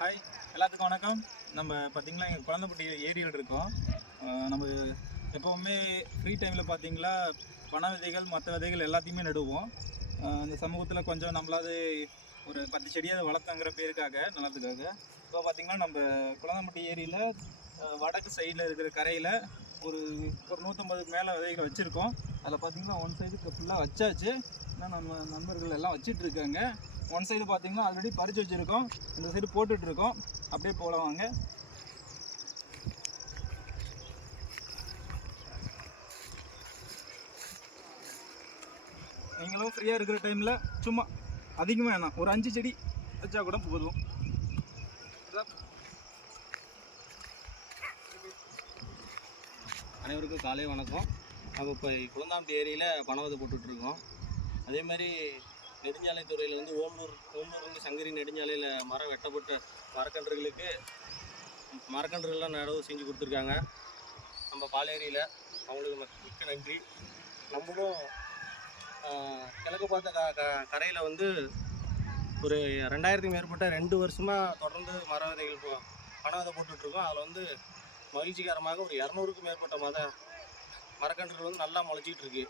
Hi, எல்லாத்துக்கும் வணக்கம். நம்ம பார்த்திங்களா இங்கே குழந்தைப்பட்டி ஏரியில் இருக்கோம். நம்ம எப்போவுமே ஃப்ரீ டைமில் பார்த்திங்களா பனை விதைகள் மற்ற விதைகள் எல்லாத்தையுமே நடுவோம். இந்த சமூகத்தில் கொஞ்சம் நம்மளாவது ஒரு 10 செடியாவது வளர்த்தங்கிற பேருக்காக நல்லதுக்காக. இப்போ பார்த்திங்கன்னா நம்ம குழந்தைப்பட்டி ஏரியில் வடக்கு சைடில் இருக்கிற கரையில் ஒரு 150 மேலே விதைகள் வச்சுருக்கோம். அதில் பார்த்திங்கன்னா ஒன் சைடுக்கு ஃபுல்லாக வச்சாச்சு. இன்னும் நம்ம நண்பர்கள் எல்லாம் வச்சிட்ருக்காங்க. ஒன் சைடு பார்த்திங்கன்னா ஆல்ரெடி பறித்து வச்சுருக்கோம், இந்த சைடு போட்டுட்ருக்கோம். அப்படியே போகலாம் வாங்க. நீங்களும் ஃப்ரீயாக இருக்கிற டைமில் சும்மா அதிகமாக வேணாம், ஒரு 5 செடி வச்சா கூட போதும். அனைவருக்கும் காலை வணக்கம். நம்ம இப்போ குளந்தாம்பட்டி ஏரியில் பனை விதை போட்டுட்ருக்கோம். அதே மாதிரி நெடுஞ்சாலைத்துறையில் வந்து ஓமலூர்லேருந்து சங்கரி நெடுஞ்சாலையில் மரம் வெட்டப்பட்ட மரக்கன்றுகள்லாம் நடவு செஞ்சு கொடுத்துருக்காங்க நம்ம பாலேரியில். அவங்களுக்கு மிக்க நன்றி. நம்மளும் கிழக்கு பார்த்த கரையில் வந்து ஒரு 2000க்கும் மேற்பட்ட 2 வருஷமாக தொடர்ந்து மர விதைகள் பனை விதை போட்டுட்ருக்கோம். அதில் வந்து மகிழ்ச்சிகரமாக ஒரு 200க்கும் மேற்பட்ட மரக்கன்றுகள் வந்து நல்லா முளைச்சிக்கிட்டு இருக்கு.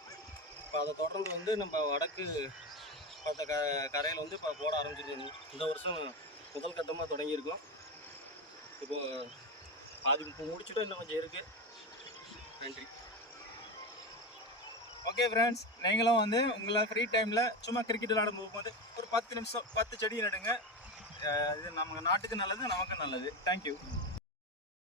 இப்போ அதை தொடர்ந்து வந்து நம்ம வடக்கு பார்த்த கரையில் வந்து இப்போ போட ஆரம்பிச்சிருக்கோம். இந்த வருஷம் முதல் கட்டமாக தொடங்கியிருக்கோம். இப்போது பாதி முடிச்சுட்டோம், இன்னும் கொஞ்சம் இருக்குது. நன்றி. ஓகே ஃப்ரெண்ட்ஸ், நீங்களும் வந்து உங்களை ஃப்ரீ டைமில் சும்மா கிரிக்கெட் விளையாட போகும்போது ஒரு 10 நிமிஷம் 10 செடி நடுங்க. இது நம்ம நாட்டுக்கு நல்லது, நமக்கு நல்லது. தேங்க்யூ.